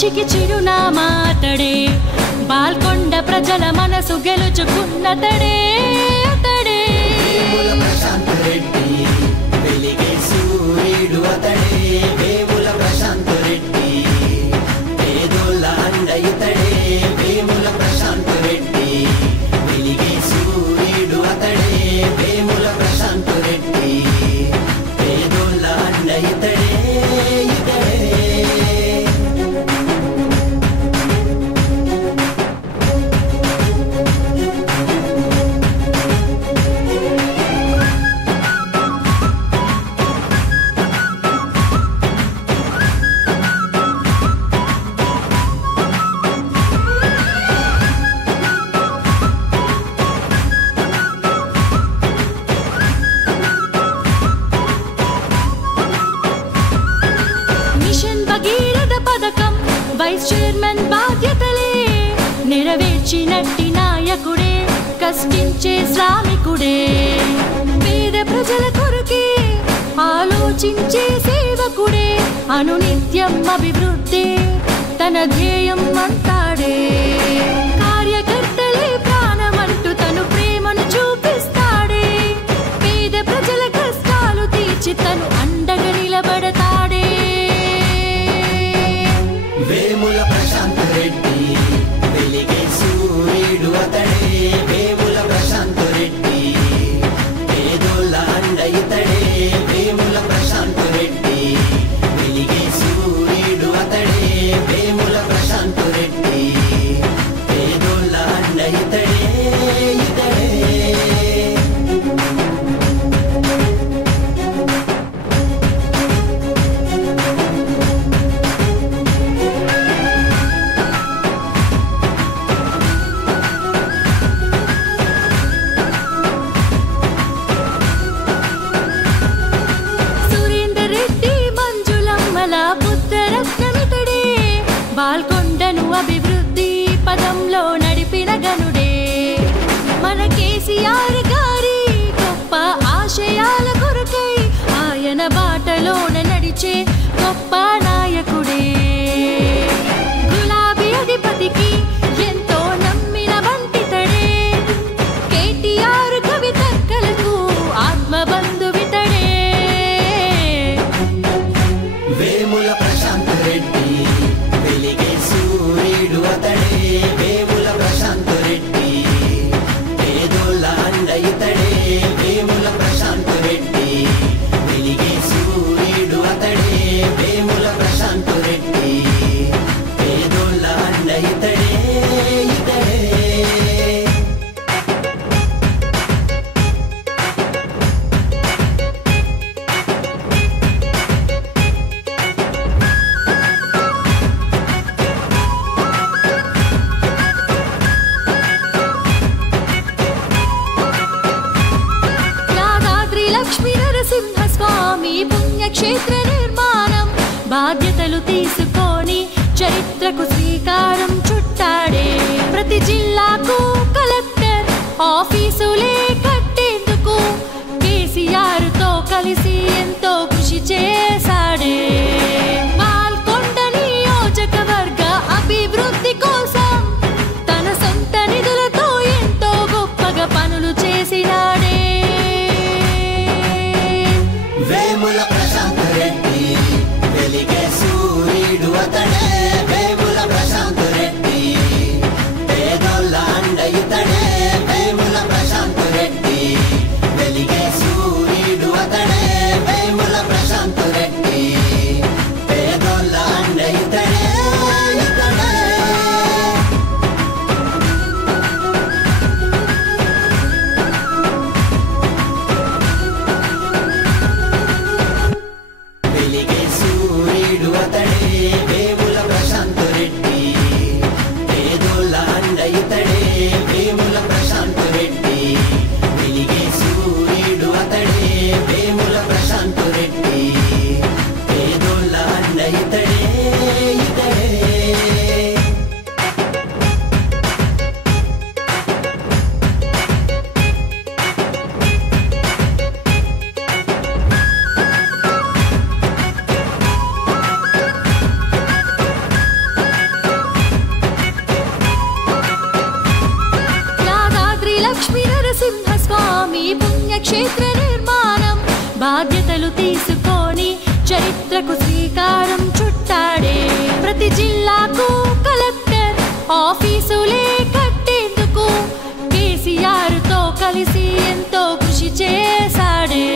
మంచికి చిరునామా అతడే బాల్కొండ ప్రజల మనసు గెలుచుకున్నతడే అతడే వేముల ప్రశాంత్ రెడ్డి వెలిగే సూర్యుడు అతడే వేముల ప్రశాంత్ రెడ్డి పేదోళ్ళ అండ ఇతడే వేముల ప్రశాంత్ రెడ్డి వెలిగే సూర్యుడు అతడే వేముల ప్రశాంత్ రెడ్డి పేదోళ్ళ అండ ఇతడే వైస్ చైర్మన్ బాధ్యతలే నెరవేర్చినట్టి నాయకుడే కష్టించే శ్రామికుడే పేద ప్రజల కొరకే ఆలోచించే సేవకుడే అనునిత్యం అభివృద్ధి తన ధ్యేయం అంతాడే కార్యకర్తలే ప్రాణమంటూ తను ప్రేమను చూపిస్తాడే పేద ప్రజల కష్టాలు తీర్చి తను అండగా నిలబడతాడే వేముల ప్రశాంత్ రెడ్డి వెలిగే సూర్యుడు అతడే వేముల ప్రశాంత్ రెడ్డి పేదోళ్ళ అండ ఇతడే వేముల ప్రశాంత్ రెడ్డి వెలిగే సూర్యుడు అతడే వేముల ప్రశాంత్ రెడ్డి పేదోళ్ళ అండ ఇతడే బాల్కొండను అభివృద్ధి పదంలో నడిపిన గనుడే మన కేసీఆర్ గారి గొప్ప ఆశయాల కొరకై ఆయన బాటలోన నడిచే గొప్ప నాయకుడే గులాబీ అధిపతికి ఎంతో నమ్మిన వంటితడే కేటీఆర్ కవితక్కలకు ఆత్మబంధువితడే వేముల ప్రశాంత్ రెడ్డి వెలిగే సూర్యుడు అతడే వేముల ప్రశాంత్ రెడ్డి పేదోళ్ళ అండ ఇతడే వేముల ప్రశాంత్ రెడ్డి వెలిగే సూర్యుడు అతడే వేముల ప్రశాంత్ రెడ్డి పేదోళ్ళ అండ ఇతడే లక్ష్మీ నరసింహస్వామి పుణ్యక్షేత్ర నిర్మాణం బాధ్యతలు తీసుకొని చరిత్రకు శ్రీకారం చుట్టాడే ప్రతి జిల్లాకు కలెక్టర్ ఆఫీసులే కట్టేందుకు కేసీఆర్ తో కలిసి ఎంతో కృషి చేశాడే బాల్కొండ నియోజకవర్గ అభివృద్ధి కోసం తన సొంత నిధులతో ఎంతో గొప్పగా పనులు చేసినాడే వేముల ప్రశాంత్ రెడ్డి వెలిగే సూర్యుడు అతడే వేముల ప్రశాంత్ రెడ్డి పేదోళ్ళ అండ ఇతడే వేముల ప్రశాంత్ రెడ్డి వెలిగే సూర్యుడు అతడే వేముల ప్రశాంత్ రెడ్డి పేదోళ్ళ అండ ఇతడే వెలిగే సూర్యుడు అతడే వేముల ప్రశాంత్ బాధ్యతలు తీసుకొని చరిత్రకు శ్రీకారం చుట్టాడే ప్రతి జిల్లాకు కలెక్టర్ ఆఫీసులే కట్టేందుకు కేసీఆర్ తో కలిసి ఎంతో కృషి చేశాడే